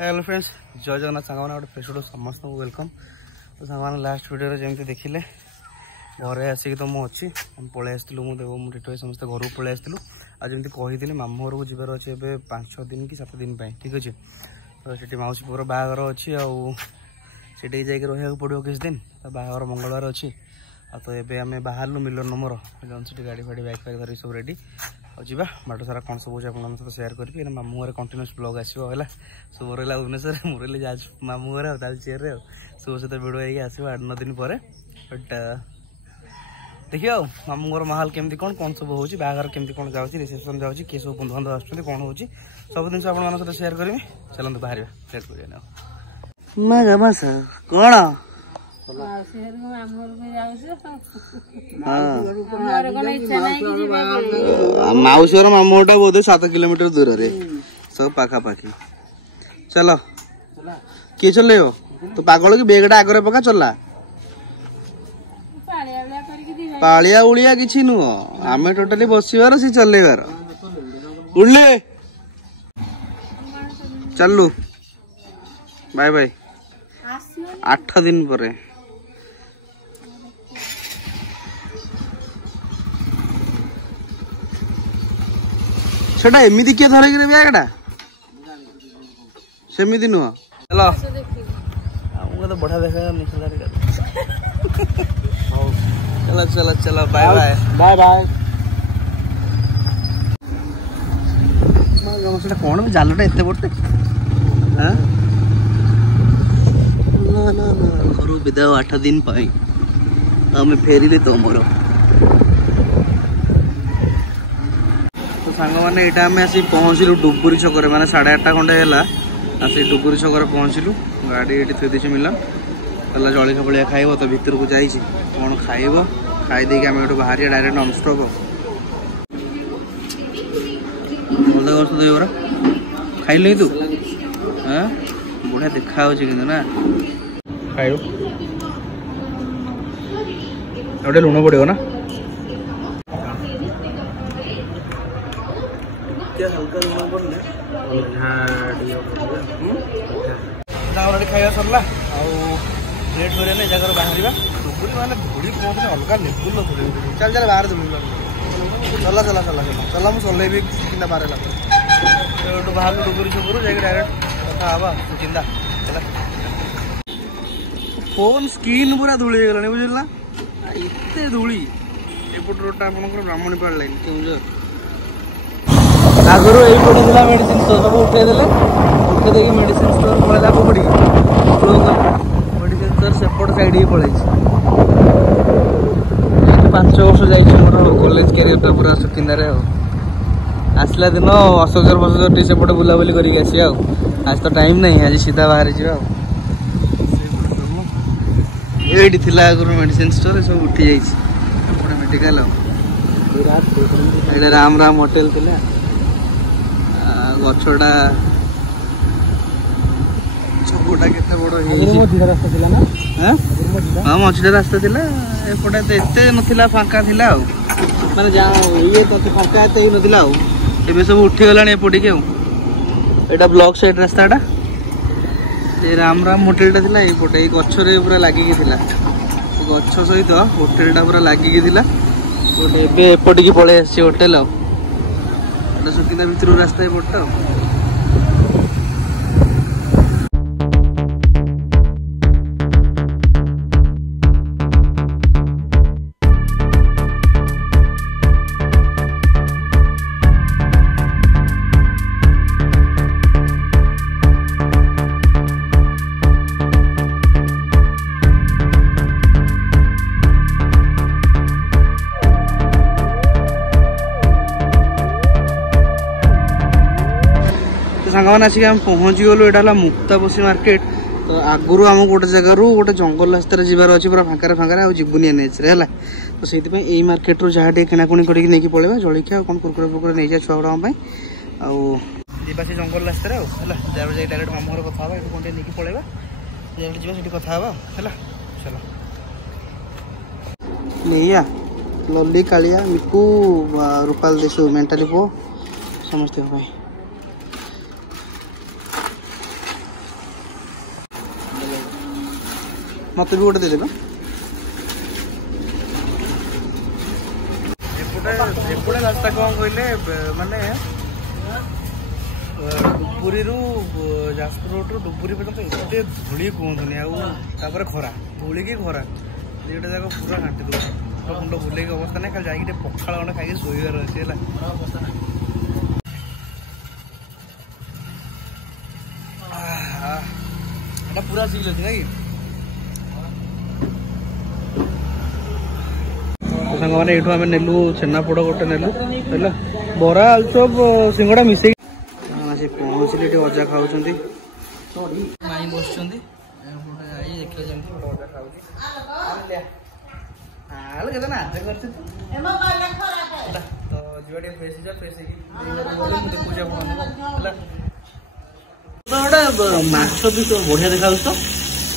Hello friends, जय जगन्नाथ सांगने गोटे fresh video समस्त को वेलकम। तो सांग लास्ट वीडियो जमी देखिले घरे आसिक तो मुझे पलि आसलु मु टिटो समस्त घर को पलि आसलु। आज जमी कही मामू घर को जबार अच्छे 5-6 दिन कि 7 दिन ठीक अच्छे। तो सीटी मौसी पुअर बाहागर अच्छी आठी जाकि रहा पड़ो किस दिन बाहागर मंगलवार अच्छी। तो ये आम बाहर मिलन मोर सी गाड़ी फाड़ी बैक फैक धर सब रेडी आवा बाट सारा कौन सब आप सेयार करी मामू घर कंटिन्यूस ब्लॉग आसो है। शुभ रहा भुवनेश्वर मुरली जाज मामू घर तालचेर शुभ सहित भिड़ होगी आसो 8-9 दिन पर। बट देखिए मामू घर माहौल केमती कौन सब हो बाहर केमती कौन जाऊँगी रिसेप्शन जाऊँगी किए सब बंधु बांधव आस कौन हो सब जिन आप सेयार करी। चलते बाहर लेट कर माउसी घर मामूटा बोधे 7 किलोमीटर दूर रे सब पाखापाखी। चलो किए चल तो पागल की बेगटा आगे पका चला पालिया उड़िया किसी नुह आम टोटाली बसबार सी चलेबार उड़ले चलू बाय बाय 8 दिन पर सेटा एमती किए धर बैगटा सेमती नुह। चलो तो बढ़िया देखा चलो चलो चलो बाय बाय बाय बाय। कौन जालटा एत बड़ते घर विदा 8 दिन आम फेरिले तो मोर तो सांग मैंने यहाँ आम आसी पहुँचलु डुबुरी छक मैंने 8:30 खंडे है आसी डुबुरी छक पहुँचलु गाड़ी ये थी मिलन कहला जलिखा फलिया खाइब तो भितर को जाइए कौन खाइब खाईदे आम ये बाहर डायरेक्ट ननस्टप भल कर दहीबरा खाइल तू हाँ बढ़िया देखा कि ना खाइब गोटे लुण पड़ो ना खाଇବା सरला लेट हो जगह बाहर डुबुरी मैंने धूड़ी पहुँचने अलग लेवुल चल चल बाहर चला चला चला चला चला मुझे चलैबी चिंता बाहर बाहर डुबुरी छुपुर जा डायरेक्ट कथा हाँ चिंता चला फोन स्क्रीन पूरा धूली गलानी बुझला एत धूली एपट रोड आपंकर ब्राह्मणीपाड़ लाइन केउझर आगुरी यहीपटे था मेडिसिन स्टोर सब उठेदे उठे मेडिसिन स्टोर पड़े पड़ी मेडिसिन स्टोर सेपट साइड ही पड़े 5 वर्ष जाइए कॉलेज कैरियर पूरा सुकिंदार आसला दिन अशोकर फशोकर टी सेपटे बुलाबुली करके आस आज तो टाइम नहीं आज सीधा बाहर जा ये आगुरी मेडिसिन स्टोर सब उठी जाइए मेडिकल राम राम होटेल थी गछटा छकटा केते बड़ हाँ मझीटा रास्ता थिला एपटे एते नथिला फांका थिला माने जा ये तो फांका एते ही नथिला एबे सब उठी गलानी एपटी के एटा ब्लॉक साइड रास्ताटा ये राम राम होटेलटा थिला एपटे ए गछरे पूरा लागिकी थिला गछ सहित होटेलटा पूरा लागिकी थिला एबे एपटी की पळे आसी होटेल सुकिंदा भितर रास्ता एपटा सांग आसिक आम पहुँची गलु यहाँ मुक्ताबसी मार्केट। तो आगुरी आम गोटे जगार गोटे जंगल रास्त जबार अच्छी पूरा फाँकार फाँकार आबुनि एनएच है तो से यही मार्केट रू जहाँ किणाकुणी करके पलैबा जलिखिया कौन कुरकुरे फुरकुरे नहीं जा छुआ गुड़ा आवा से जंगल रास्त डायरेक्ट मामू घर कथा ये कौन नहीं पलैबा जी कथा है। चलो नहीं लल्ली कालिया मिकू रूपाल देशु मेंटाली पो समस्त मत भी गोटे देदेल एपटे रास्ता कौन कहले माने डुबुरी जाजपुर रोड रु डुबुरी पर्यटन एत धूली कहतुनि आपर खरा धूली की खरा दुईटा जाक पूरा घाटी दूर मुंड बुले अवस्था ना खाली जाइए पखाड़ गंडे खाई शोबार अच्छे पूरा सिल अच्छे ना सांग मैंने ये आम नेलु छेनापोड़ गोटे नेलु है बरा आलुचप सिंगड़ा मिसे पहुँचली अजा खाऊँ माई बस माछ भी तो बढ़िया देखा तो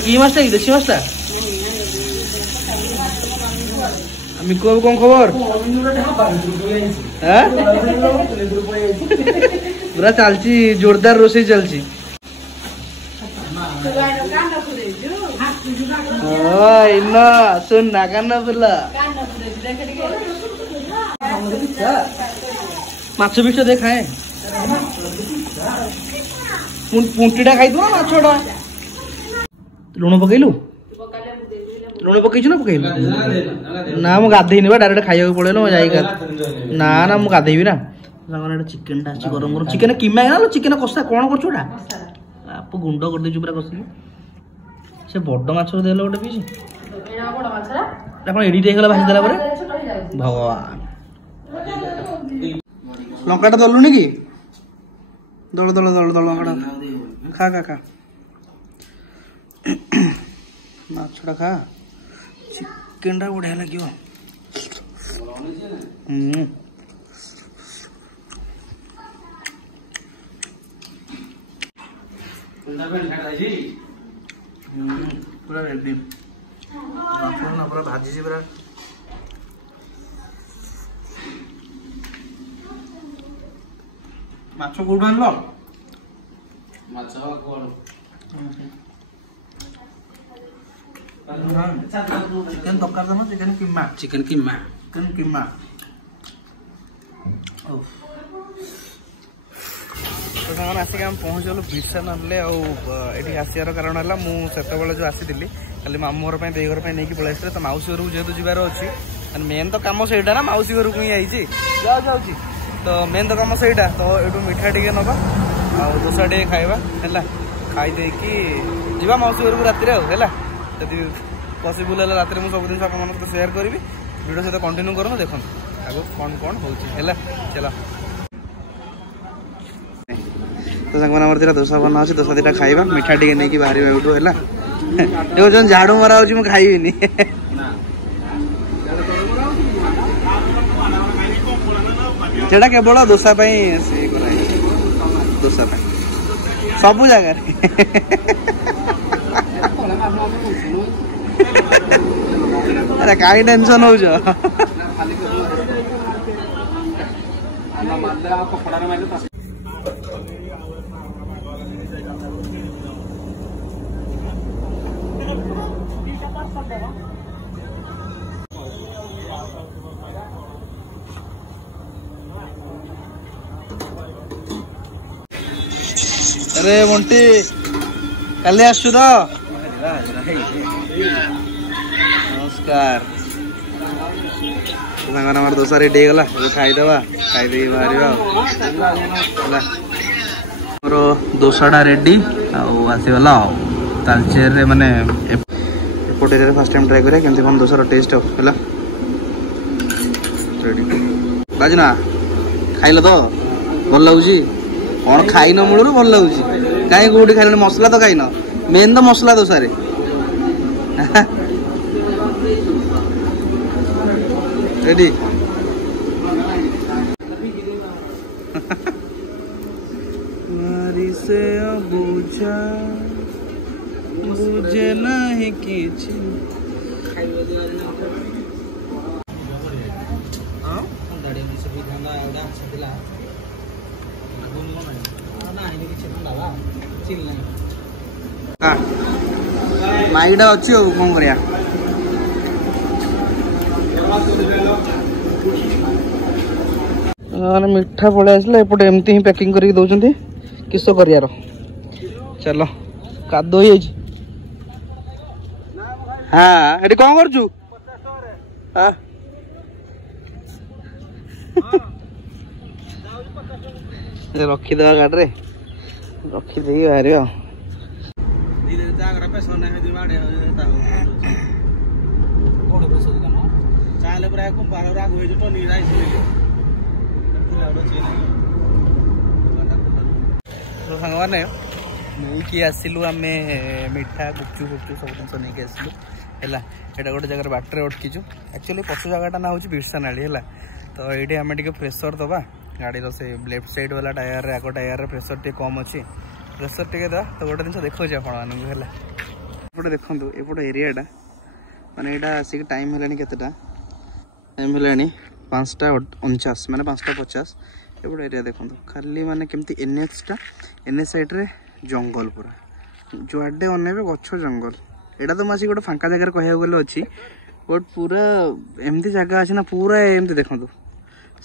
कि माछटा कि देशी माछटा मिकु बाबू कौन खबर पूरा चलची जोरदार रोषे चलची सुन ना कान पिला माछ बिछ दे खाए पुंटीटा खाई ना माछटा लुण पकईलु लुण पकईचु ना पकईलु ना मु गाधेनी बा डायरेक्ट खाइबा पड़ेलो जाई ना ना मु गाधेबी ना चिकेन टा गरम गरम चिकेन किमा ना चिकेन कषा कौन करछुडा आप गुंड कर देछु पूरा कसी से बड़ माछ देलो गोटे पीस एडा बड़ माछरा आपण एडिट हे गला भाजी देला परे भगवान लंकाटा दलुनी की दल दल दल दल लंकाटा खा खा खा माछटा खा चिकेन टा बढ़िया लगियो पूरा रेडी ना पूरा भाजी से पूरा माछ कोड आनलो माछ कोड चिकेन तक्का दम chicken keema chicken keema chicken keema तो सामान आसिक आम पहुँचलु बिरसा नल्ले आठी आसार कारण है मुझे जो आसी खाली मामू घर दे घर नहीं पलि तो मौसी घर को जेहतु जबार अच्छी मेन तो कम से ना मौसी घर को ही आई जाऊँगी तो मेन तो कम से तो ये मिठा टे नवा दोसा टे खाइबा है खाई जा मौसी घर को राति जदि पसिबल है रात मुझे सब जिन सहित सेयार करी वीडियो सहित कंटिन्यू करूँ देखो आगे कौन कौन हो चल तो संग दिला दोसा बना अच्छे दोसा दीटा खाइबा मिठा टे नहीं बाहर यूटू है जो झाड़ू मरा हो खाइबी सेटा केवल दोसा दोसा सब जगह अरे कहीं टेंशन हो अरे बंटी काली आसु तो नमस्कार सागर दोसा रेडी गला खाईदबा खाई बाहर मोर दोसाटा रेडी आसगला तालचेर माने एपट एरिया फर्स्ट टाइम ट्राई करें केमती कौन दोसार टेस्ट है रेडी बाजना खाइल तो भल लगुच कौन खाइन मूल भल लगुच कहीं कौटी खाइ मसला तो खाइन मेन तो मसला दोसारे रेडी मारी से बुझा बुझे नहीं किछि माईटा अच्छी हो कौन करिया मिठा पड़े आसला एपटे एमती ही पैकिंग करके दौरान किस कर चलो कादो ही हाँ ये कौन कर रखीदे गाड़ी रखीदे बाहर तो सांग मैंने नहीं आसिलु आम मिठा गुपचुप गुपचुप सब जिन नहीं आसिलु है यहाँ गोटे जगह बाटर अटकीचु एक्चुअली पछ जगह ना हूँ बिरसानाड़ी है तो ये आम टे प्रेसर दबा गाड़ी से लेफ्ट साइड वाला टायर आग टायर प्रेसर टे कम अच्छी प्रेसर टे दवा तो गोटे जिन देखा आपने एपटे देखो एपटे एरियाटा माने यहाँ आसिक टाइम है के टाइम है 5:49 माने 5:50 एपटे एरिया देखो खाली माने केमती एनएच साइड रे जंगल पूरा जुआडे अनेबे गछ जंगल एटा तो मासी गोटे फांका जगह कह गले अच्छी बट पूरा एमती जगह अच्छी ना पूरा एमती देखो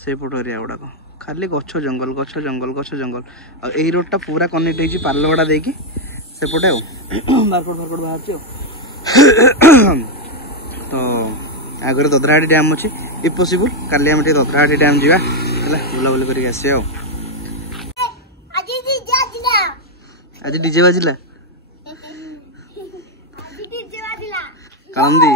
से पट एरिया गुड़ाक खाली गछ जंगल गछ जंगल गछ जंगल आ यही रोडटा पूरा कनेक्ट होती पार्लगड़ा देकी सेपटे मार्केट फार्केट बाहर तो आगे ददराहाटी डैम अच्छी इफ पॉसिबल काली आम ददराहाटी डैम जावा बुलाबुली करके आसे आज डीजे बाजिला कांदी